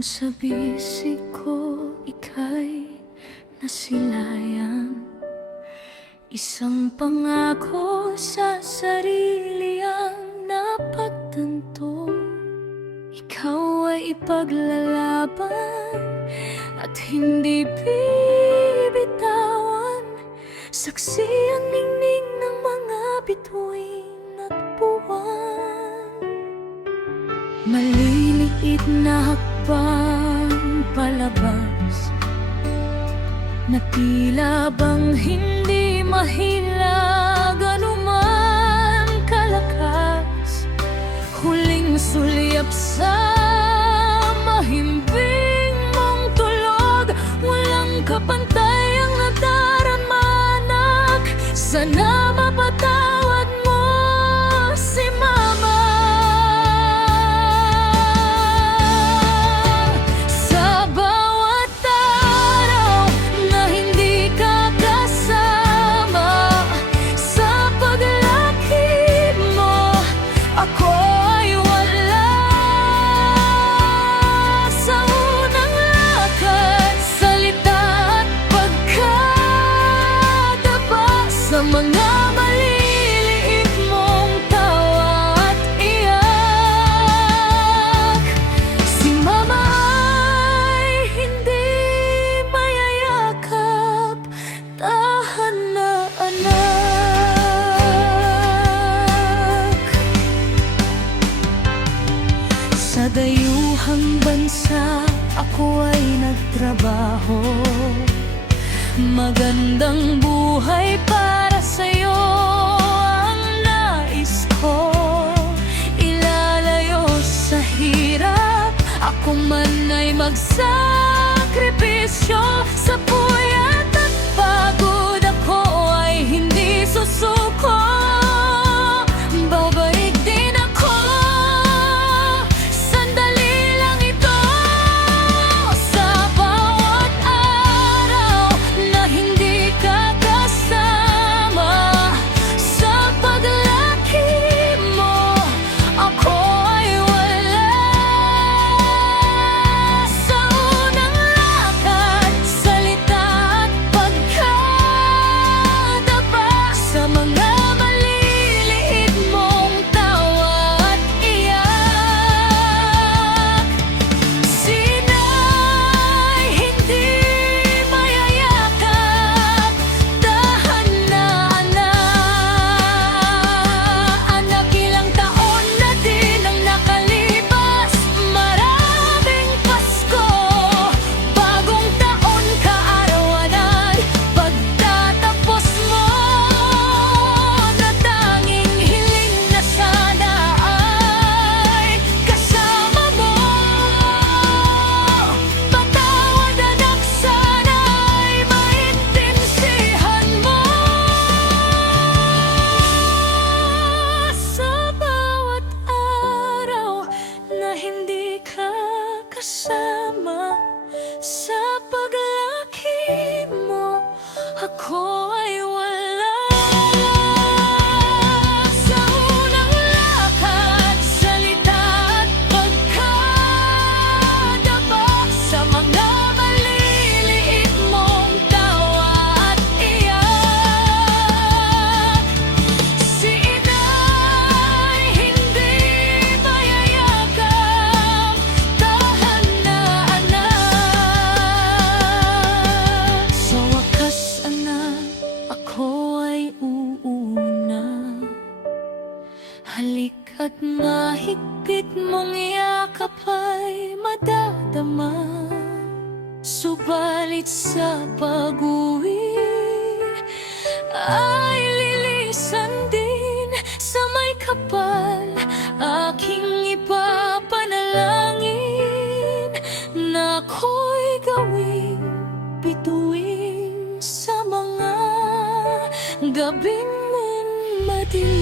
Kung sa bisig ko ika'y nasilayan, isang pangako sa sarili ang napagtanto. Ikaw ay ipaglalaban at hindi bibitawan. Saksi ang ningning ng mga bituin at buwan. Maliliit na hakbang palabas na tila bang hindi mahilag anuman kalakas. Huling sulyap sa mahimbing mong tulog, walang kapantay ang nadaramanak. Sana mapatawad mo si Mama. Sa bawat araw na hindi ka kasama, sa paglaki mo ako ay wala. Sa unang lakad, salita at pagkadapa, sa mga maliliit mong tawa at iyak, si Mama ay hindi mayayakap. Tahan na, anak. Sa dayuhang bansa ako ay nagtrabaho. Magandang buhay para sa'yo ang nais ko. Ilalayo sa hirap, ako man ay magsakripisyo. Sa puyat at pagod ako ay hindi susuko. Babalik din ako, sandali lang ito. Sa bawat araw na hindi ka kasama, sa paglaki mo ako ay wala. Sa unang lakad, salita at pagkadapa, sa mga maliliit mong tawa at iyak, sina'y hindi mayayakap. Tahan na, anak. Ilang taon na din ang nakalipas, maraming Pasko, bagong taon, kaarawanan, pagtatapos mo, na tanging hiling na sana ay kasama mo. Patawad, anak, sana ay maintindihan mo. Sa bawat araw na hindi ka kasama, sa paglaki mo ako ay wala. Sa unang lakad, salita at pagkadapa, sa mga maliliit mong tawa at iyak, si inay hindi mayayakap. Tahan na, anak. Sa wakas, anak, ako ay uuna. Halik at mahigpit mong yakap ay madadama. Subalit sa pag-uwi ay lilisan din sa may kapal. Aking ipapanalangin na ako'y gawing bituin sa mga gabing madilim.